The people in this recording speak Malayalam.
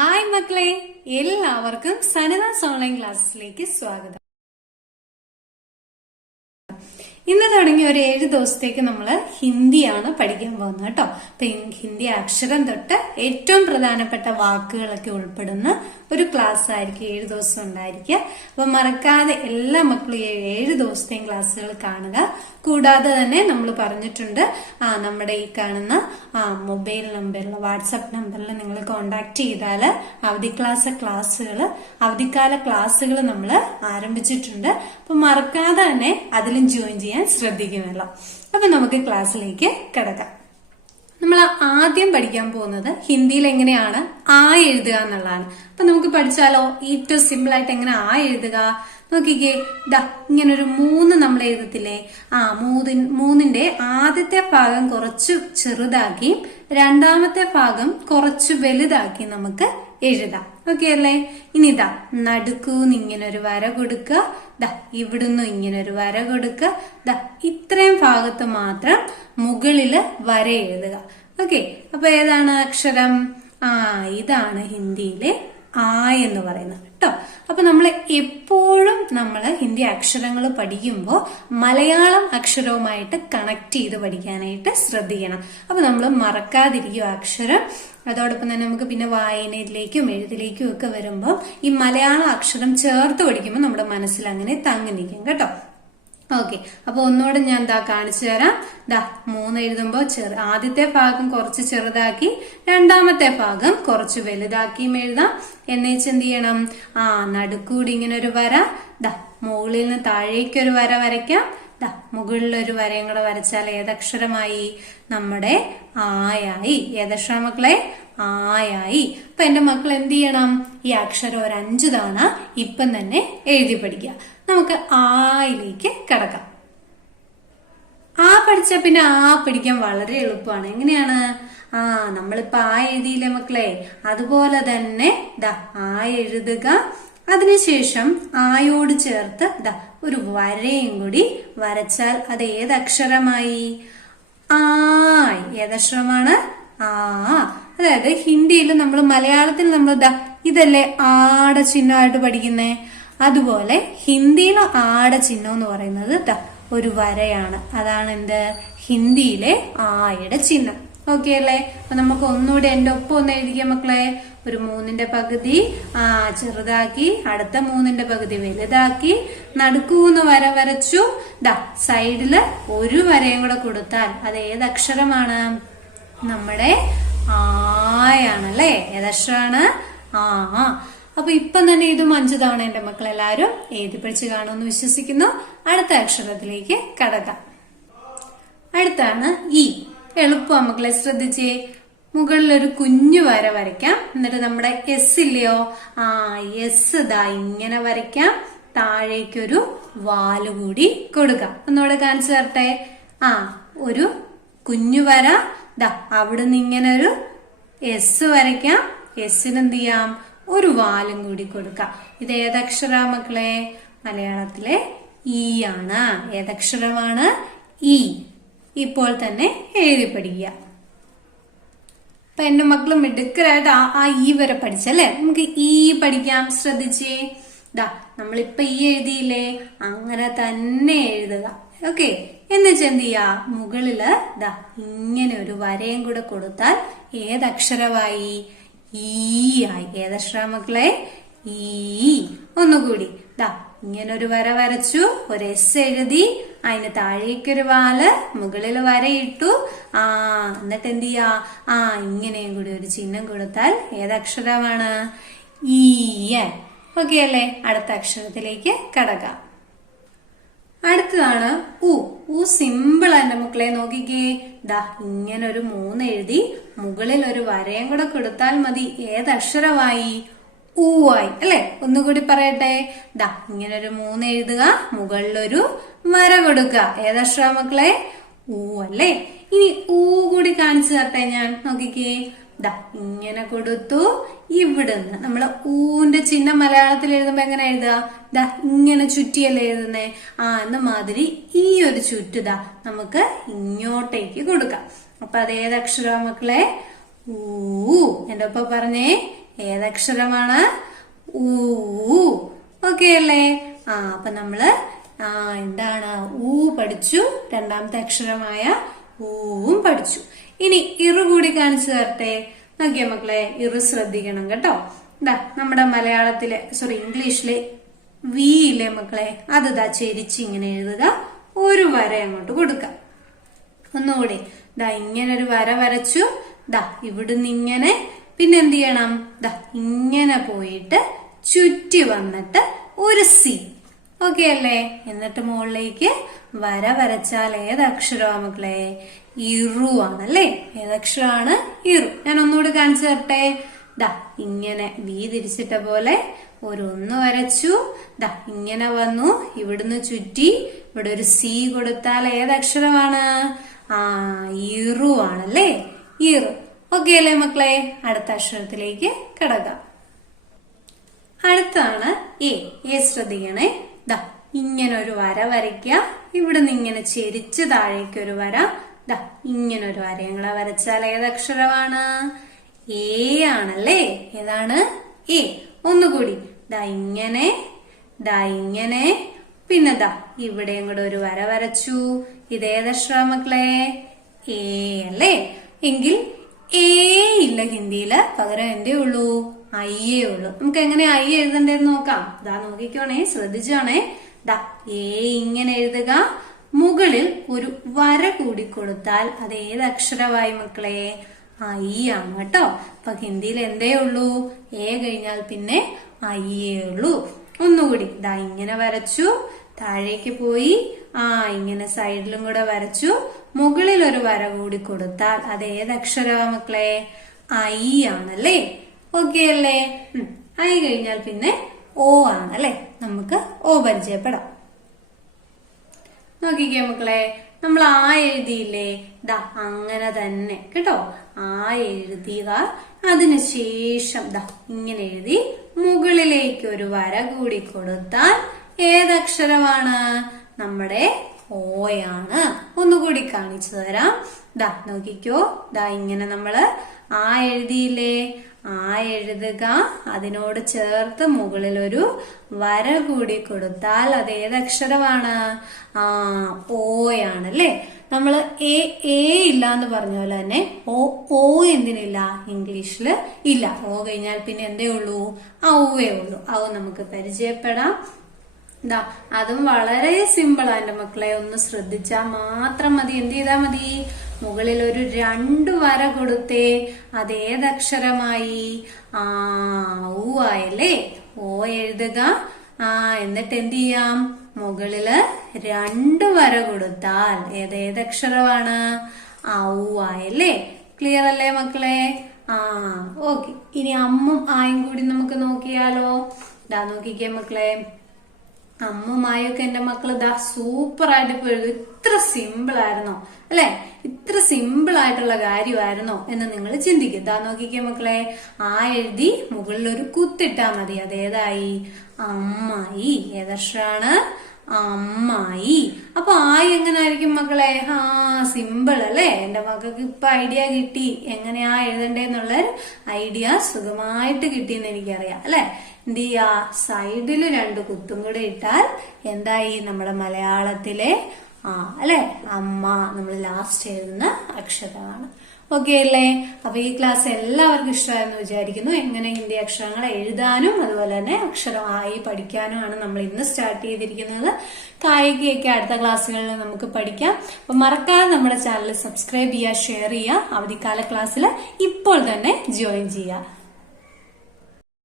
ഹായ് മക്കളെ എല്ലാവർക്കും സനിദാസ് ഓൺലൈൻ ക്ലാസ്സിലേക്ക് സ്വാഗതം. ഇന്ന് തുടങ്ങി ഒരു ഏഴ് ദിവസത്തേക്ക് നമ്മൾ ഹിന്ദിയാണ് പഠിക്കാൻ പോകുന്നത് കേട്ടോ. അപ്പൊ ഹിന്ദി അക്ഷരം തൊട്ട് ഏറ്റവും പ്രധാനപ്പെട്ട വാക്കുകളൊക്കെ ഉൾപ്പെടുന്ന ഒരു ക്ലാസ് ആയിരിക്കും ഏഴ് ദിവസം ഉണ്ടായിരിക്കുക. അപ്പൊ മറക്കാതെ എല്ലാ മക്കളും ഏഴ് ദിവസത്തെയും ക്ലാസ്സുകൾ കാണുക. കൂടാതെ തന്നെ നമ്മൾ പറഞ്ഞിട്ടുണ്ട് ആ നമ്മുടെ ഈ കാണുന്ന ആ മൊബൈൽ നമ്പറിൽ വാട്സപ്പ് നമ്പറിൽ നിങ്ങൾ കോണ്ടാക്ട് ചെയ്താൽ അവധി ക്ലാസ് ക്ലാസ്സുകൾ അവധിക്കാല ക്ലാസ്സുകൾ നമ്മൾ ആരംഭിച്ചിട്ടുണ്ട്. അപ്പൊ മറക്കാതെ തന്നെ അതിലും ജോയിൻ ചെയ്യാൻ ശ്രദ്ധിക്കുമല്ലോ അപ്പൊ നമുക്ക് ക്ലാസ്സിലേക്ക് കിടക്കാം. നമ്മൾ ആദ്യം പഠിക്കാൻ പോകുന്നത് ഹിന്ദിയിൽ എങ്ങനെയാണ് ആ എഴുതുക എന്നുള്ളതാണ്. അപ്പൊ നമുക്ക് പഠിച്ചാലോ? ഏറ്റവും സിമ്പിൾ ആയിട്ട് എങ്ങനെ ആ എഴുതുക? നോക്കിക്കേ ദാ ഒരു മൂന്ന് നമ്മൾ എഴുതത്തില്ലേ? ആ മൂതി മൂന്നിന്റെ ആദ്യത്തെ ഭാഗം കുറച്ച് ചെറുതാക്കി രണ്ടാമത്തെ ഭാഗം കുറച്ച് വലുതാക്കി നമുക്ക് എഴുതാം. ഓക്കെ അല്ലേ? ഇനി ഇതാ നടുക്കൂന്ന് ഇങ്ങനെ ഒരു വര കൊടുക്കുക ദാ ഇവിടുന്ന് ഇങ്ങനെ ഒരു വര കൊടുക്കുക ദാ ഇത്രയും ഭാഗത്ത് മാത്രം മുകളിൽ വര എഴുതുക. ഓക്കെ അപ്പൊ ഏതാണ് അക്ഷരം? ആ ഇതാണ് ഹിന്ദിയിലെ ആ എന്ന് പറയുന്നത്. കേട്ടോ അപ്പൊ നമ്മൾ എപ്പോഴും നമ്മൾ ഹിന്ദി അക്ഷരങ്ങൾ പഠിക്കുമ്പോൾ മലയാളം അക്ഷരവുമായിട്ട് കണക്ട് ചെയ്ത് പഠിക്കാനായിട്ട് ശ്രദ്ധിക്കണം. അപ്പൊ നമ്മൾ മറക്കാതിരിക്കും അക്ഷരം. അതോടൊപ്പം തന്നെ നമുക്ക് പിന്നെ വായനയിലേക്കും എഴുതിലേക്കും ഒക്കെ വരുമ്പോൾ ഈ മലയാള അക്ഷരം ചേർത്ത് പഠിക്കുമ്പോൾ നമ്മുടെ മനസ്സിൽ അങ്ങനെ തങ്ങി നിൽക്കും. കേട്ടോ? ഓക്കെ. അപ്പൊ ഒന്നുകൂടെ ഞാൻ ദാ കാണിച്ചു തരാം. ദാ മൂന്ന് എഴുതുമ്പോൾ ചെറു ആദ്യത്തെ ഭാഗം കുറച്ച് ചെറുതാക്കി രണ്ടാമത്തെ ഭാഗം കുറച്ച് വലുതാക്കിയും എഴുതാം. എന്നുവെച്ച് എന്ത് ചെയ്യണം? ആ നടുക്കൂടി ഇങ്ങനെ ഒരു വര. ദാ മുകളിൽ നിന്ന് താഴേക്ക് ഒരു വര വരയ്ക്കാം. ദാ മുകളിലൊരു വരയും കൂടെ വരച്ചാൽ ഏതക്ഷരമായി? നമ്മുടെ ആയായി. ഏതക്ഷരം മക്കളെ? ആയായി. അപ്പൊ എന്റെ മക്കൾ എന്ത് ചെയ്യണം? ഈ അക്ഷരം ഒരു അഞ്ചു തവണ ഇപ്പം തന്നെ എഴുതി പഠിക്കുക. നമുക്ക് ആയിലേക്ക് കിടക്കാം. ആ പഠിച്ച പിന്നെ ആ പിടിക്കാൻ വളരെ എളുപ്പമാണ്. എങ്ങനെയാണ്? ആ നമ്മളിപ്പോ ആ എഴുതിയില്ലേ മക്കളെ? അതുപോലെ തന്നെ ദാ ആ എഴുതുക. അതിനുശേഷം ആയോട് ചേർത്ത് ദാ ഒരു വരയും കൂടി വരച്ചാൽ അത് ഏതക്ഷരമായി ആയ് ഏതക്ഷരമാണ്? ആ അതായത് ഹിന്ദിയിൽ നമ്മൾ മലയാളത്തിൽ നമ്മൾ ദാ ഇതല്ലേ ആടെ ചിഹ്നമായിട്ട് പഠിക്കുന്നേ? അതുപോലെ ഹിന്ദിയിൽ ആട ചിഹ്നം എന്ന് പറയുന്നത് ദാ ഒരു വരയാണ്. അതാണ് എന്ത്? ഹിന്ദിയിലെ ആയുടെ ചിഹ്നം. ഓക്കെ അല്ലേ? അപ്പൊ നമുക്ക് ഒന്നുകൂടി എന്റെ ഒപ്പം ഒന്ന് എഴുതിയ മക്കളെ. ഒരു മൂന്നിന്റെ പകുതി ആ ചെറുതാക്കി അടുത്ത മൂന്നിന്റെ പകുതി വലുതാക്കി നടുക്കൂന്ന് വര വരച്ചു. ദാ സൈഡിൽ ഒരു വരയും കൂടെ കൊടുത്താൽ അത് ഏതക്ഷരമാണ് നമ്മുടെ ആയാണല്ലേ ഏതക്ഷരമാണ് ആ ആ. അപ്പൊ ഇപ്പം തന്നെ ഇതും അഞ്ചു തവണ എന്റെ മക്കൾ എല്ലാവരും എഴുതി പഠിച്ച് കാണുമെന്ന് വിശ്വസിക്കുന്നു. അടുത്ത അക്ഷരത്തിലേക്ക് കടക്കാം. അടുത്താണ് ഇ എളുപ്പം മക്കളെ ശ്രദ്ധിച്ചേ. മുകളിൽ ഒരു കുഞ്ഞു വര വരയ്ക്കാം. എന്നിട്ട് നമ്മുടെ എസ് ഇല്ലയോ? ആ എസ് ദാ ഇങ്ങനെ വരയ്ക്കാം. താഴേക്കൊരു വാൽ കൂടി കൊടുക്കാം. ഒന്നുകൂടെ കാണിച്ചു തരട്ടെ? ആ ഒരു കുഞ്ഞു വര. ദാ അവിടുന്ന് ഇങ്ങനെ ഒരു എസ് വരയ്ക്കാം എസ്സിനെന്ത് ചെയ്യാം? ഒരു വാലും കൂടി കൊടുക്കാം. ഇത് ഏതക്ഷര മക്കളെ? മലയാളത്തിലെ ഇ ആണ്. ഏതക്ഷരമാണ്? ഇ ഇപ്പോൾ തന്നെ എഴുതി പഠിക്കുക. അപ്പൊ എന്റെ മക്കൾ മിടുക്കരായിട്ട് ആ ആ ഈ വരെ പഠിച്ചല്ലേ? നമുക്ക് ഇ പഠിക്കാം. ശ്രദ്ധിച്ചേ. ദാ നമ്മളിപ്പൊ ഈ എഴുതിയില്ലേ? അങ്ങനെ തന്നെ എഴുതുക. ഓക്കെ. എന്നുവെച്ച് എന്ത് ചെയ്യാ മുകളിൽ ദാ ഇങ്ങനെ ഒരു വരയും കൂടെ കൊടുത്താൽ ഏതക്ഷരമായി? ഈ ആയി. ഏതക്ഷരാ മക്കളെ ഈ. ഒന്നുകൂടി. ദാ ഇങ്ങനെ ഒരു വര വരച്ചു. ഒരു എസ് എഴുതി. അതിന് താഴേക്കൊരു വാൽ മുകളിൽ വരയിട്ടു. ആ എന്നിട്ട് എന്ത് ചെയ്യാ? ആ ഇങ്ങനെയും കൂടി ഒരു ചിഹ്നം കൊടുത്താൽ ഏതക്ഷരമാണ് ഈ ഓക്കെ അല്ലേ? അടുത്ത അക്ഷരത്തിലേക്ക് കടക്കാം. അടുത്തതാണ് ഉ. ഉ സിമ്പിൾ എന്റെ മക്കളെ നോക്കിക്കേ. ദാ ഇങ്ങനെ ഒരു മൂന്ന് എഴുതി മുകളിൽ ഒരു വരയും കൂടെ കൊടുത്താൽ മതി. ഏതക്ഷരമായി? ഊവായി. അല്ലെ? ഒന്നുകൂടി പറയട്ടെ. ദാ ഇങ്ങനെ ഒരു മൂന്ന് എഴുതുക മുകളിലൊരു വര കൊടുക്കുക. ഏതക്ഷര മക്കളെ? ഊ അല്ലേ? ഇനി ഊ കൂടി കാണിച്ചു തരട്ടെ ഞാൻ. നോക്കിക്കേ. ദാ ഇങ്ങനെ കൊടുത്തു ഇവിടുന്ന്. നമ്മൾ ഊന്റെ ചിഹ്നം മലയാളത്തിൽ എഴുതുമ്പോ എങ്ങനെ എഴുതുക? ദാ ഇങ്ങനെ ചുറ്റിയല്ലേ എഴുതുന്നേ? ആ എന്ന മാതിരി ഈ ഒരു ചുറ്റുതാ നമുക്ക് ഇങ്ങോട്ടേക്ക് കൊടുക്കാം. അപ്പൊ അത് ഏതക്ഷര മക്കളെ? ഊ എന്റെ ഒപ്പം പറഞ്ഞേ ഏതക്ഷരമാണ് ഊ ഓക്കെ അല്ലേ? ആ അപ്പൊ നമ്മൾ ആ എന്താണ്? ഊ പഠിച്ചു. രണ്ടാമത്തെ അക്ഷരമായ ഊവും പഠിച്ചു. ഇനി ഇറു കൂടി കാണിച്ചു തരട്ടെ. നോക്കിയ മക്കളെ ഇറു ശ്രദ്ധിക്കണം കേട്ടോ. ഇതാ നമ്മുടെ മലയാളത്തിലെ സോറി ഇംഗ്ലീഷിലെ വി ഇല്ലേ മക്കളെ? അത് ദാ ചെരിച്ച് ഇങ്ങനെ എഴുതുക. ഒരു വര അങ്ങോട്ട് കൊടുക്കുക ഒന്നുകൂടി ദാ ഇങ്ങനെ ഒരു വര വരച്ചു. ദാ ഇവിടുന്ന് ഇങ്ങനെ. പിന്നെ എന്ത് ചെയ്യണം? ദാ ഇങ്ങനെ പോയിട്ട് ചുറ്റി വന്നിട്ട് ഒരു സി. ഓക്കെ അല്ലേ? എന്നിട്ട് മുകളിലേക്ക് വര വരച്ചാൽ ഏത് അക്ഷരമാ മക്കളെ? ഇറു ആണല്ലേ? ഏതക്ഷരമാണ് ഇറു. ഞാൻ ഒന്നുകൂടി കാണിച്ചു തരട്ടെ? ദാ ഇങ്ങനെ വി തിരിച്ചിട്ട പോലെ ഒരു ഒന്ന് വരച്ചു. ദാ ഇങ്ങനെ വന്നു. ഇവിടുന്ന് ചുറ്റി ഇവിടെ ഒരു സി കൊടുത്താൽ ഏതക്ഷരമാണ് ആ ഇറു ആണല്ലേ? ഇറു. ഓക്കെ അല്ലേ മക്കളെ? അടുത്ത അക്ഷരത്തിലേക്ക് കിടക്കാം. അടുത്താണ് എ. എ ശ്രദ്ധിക്കണേ. ദാ ഇങ്ങനെ ഒരു വര വരയ്ക്കുക ഇവിടുന്ന് ഇങ്ങനെ ചെരിച്ച് താഴേക്ക് ഒരു വര ദാ ഇങ്ങനെ ഒരു വര കൂടെ വരച്ചാൽ അക്ഷരമാണ്? എ ആണല്ലേ? ഏതാണ്? എ ഒന്നുകൂടി. ദാ ഇങ്ങനെ ദാ ഇങ്ങനെ. പിന്നെ ദാ ഇവിടെയും കൂടെ ഒരു വര വരച്ചു. ഇതേതക്ഷര മക്കളെ? എ അല്ലേ? എങ്കിൽ എ ഇല്ല ഹിന്ദിയിൽ പകരം എന്തേ ഉള്ളൂ. അയ്യേ ഉള്ളൂ. നമുക്ക് എങ്ങനെ ഐ എഴുതണ്ടേന്ന് നോക്കാം. ദാ നോക്കിക്കോണേ ശ്രദ്ധിച്ചോണേ. ദാ എ ഇങ്ങനെ എഴുതുക. മുകളിൽ ഒരു വര കൂടി കൊടുത്താൽ അത് ഏത് അക്ഷരമായി മക്കളെ? ഐ ആണ് കേട്ടോ അപ്പൊ ഹിന്ദിയിൽ എന്തേ ഉള്ളൂ? എ കഴിഞ്ഞാൽ പിന്നെ ഐയേ ഉള്ളൂ. ഒന്നുകൂടി. ഇതാ ഇങ്ങനെ വരച്ചു. താഴേക്ക് പോയി. ആ ഇങ്ങനെ സൈഡിലും കൂടെ വരച്ചു. മുകളിൽ ഒരു വര കൂടി കൊടുത്താൽ അത് ഏതക്ഷരമാ മക്കളെ? ഐ ആണല്ലേ? ഓക്കെ അല്ലേ? ഐ കഴിഞ്ഞാൽ പിന്നെ ഓ ആണല്ലേ നമുക്ക് ഓ പരിചയപ്പെടാം. നോക്കിക്കേ മക്കളെ നമ്മൾ ആ എഴുതിയില്ലേ? ദാ അങ്ങനെ തന്നെ കേട്ടോ? ആ എഴുതിയ അതിനുശേഷം ദാ ഇങ്ങനെ എഴുതി മുകളിലേക്ക് ഒരു വര കൂടി കൊടുത്താൽ ഏതക്ഷരമാണ്? നമ്മുടെ ഓയാണ് ഒന്നുകൂടി കാണിച്ചു തരാം. ദാ നോക്കിക്കോ. ദാ ഇങ്ങനെ നമ്മൾ ആ എഴുതിയില്ലേ? ആ എഴുതുക. അതിനോട് ചേർത്ത് മുകളിൽ ഒരു വര കൂടി കൊടുത്താൽ അത് അക്ഷരമാണ്? ആ ഓയാണ് അല്ലേ നമ്മൾ എ എ ഇല്ല എന്ന് പറഞ്ഞ പോലെ തന്നെ ഓ ഓ എന്തിനില്ല? ഇംഗ്ലീഷിൽ ഇല്ല. ഓ കഴിഞ്ഞാൽ പിന്നെ എന്തേ ഉള്ളൂ? ഔവേ ഉള്ളൂ. ഔ നമുക്ക് പരിചയപ്പെടാം. ഇതാ അതും വളരെ സിമ്പിൾ എന്റെ മക്കളെ. ഒന്ന് ശ്രദ്ധിച്ചാൽ മാത്രം മതി. എന്ത് ചെയ്താൽ മതി? മുകളിൽ ഒരു രണ്ട് വര കൊടുത്തേ അതേതക്ഷരമായി ആ ഊ ആയല്ലേ? ഓ എഴുതുക. ആ എന്നിട്ട് എന്ത് ചെയ്യാം? മുകളിൽ രണ്ട് വര കൊടുത്താൽ ഏതേതക്ഷരമാണ് ഔ ആയല്ലേ? ക്ലിയർ അല്ലേ മക്കളെ? ആ ഓക്കെ ഇനി അമ്മും ആയും കൂടി നമുക്ക് നോക്കിയാലോ? ഇതാ നോക്കിക്കേ മക്കളെ. അമ്മുമായൊക്കെ എന്റെ മക്കൾ ഇതാ സൂപ്പർ ആയിട്ട് എഴുതും ഇത്ര സിമ്പിൾ ആയിരുന്നോ അല്ലെ? ഇത്ര സിമ്പിൾ ആയിട്ടുള്ള കാര്യമായിരുന്നോ എന്ന് നിങ്ങൾ ചിന്തിക്കും. ഇതാ നോക്കിക്കേ മക്കളെ ആ എഴുതി മുകളിൽ ഒരു കുത്തിട്ടാ മതി. അതേതായി? അമ്മായി. ഏതക്ഷരാണ്? അമ്മായി. അപ്പൊ ആയി എങ്ങനായിരിക്കും മക്കളെ? ആ സിമ്പിൾ അല്ലേ? എന്റെ മക്കൾക്ക് ഇപ്പൊ ഐഡിയ കിട്ടി. എങ്ങനെയാ എഴുതണ്ടേന്നുള്ള ഐഡിയ സുഖമായിട്ട് കിട്ടിയെന്ന് എനിക്കറിയാം അല്ലെ? എന്ത് ചെയ്യാ? സൈഡിൽ രണ്ട് കുത്തും കൂടെ ഇട്ടാൽ എന്തായി? നമ്മുടെ മലയാളത്തിലെ ആ അല്ലെ? അമ്മ നമ്മൾ ലാസ്റ്റ് എഴുതുന്ന അക്ഷരമാണ്. ഓക്കെ അല്ലേ അപ്പൊ ഈ ക്ലാസ് എല്ലാവർക്കും ഇഷ്ടമായെന്ന് വിചാരിക്കുന്നു. എങ്ങനെ ഹിന്ദി അക്ഷരങ്ങൾ എഴുതാനും അതുപോലെ തന്നെ അക്ഷരമായി പഠിക്കാനുമാണ് നമ്മൾ ഇന്ന് സ്റ്റാർട്ട് ചെയ്തിരിക്കുന്നത്. കായികയൊക്കെ അടുത്ത ക്ലാസ്സുകളിൽ നമുക്ക് പഠിക്കാം. അപ്പൊ മറക്കാതെ നമ്മുടെ ചാനൽ സബ്സ്ക്രൈബ് ചെയ്യുക ഷെയർ ചെയ്യുക. അവധിക്കാല ക്ലാസ്സിൽ ഇപ്പോൾ തന്നെ ജോയിൻ ചെയ്യുക.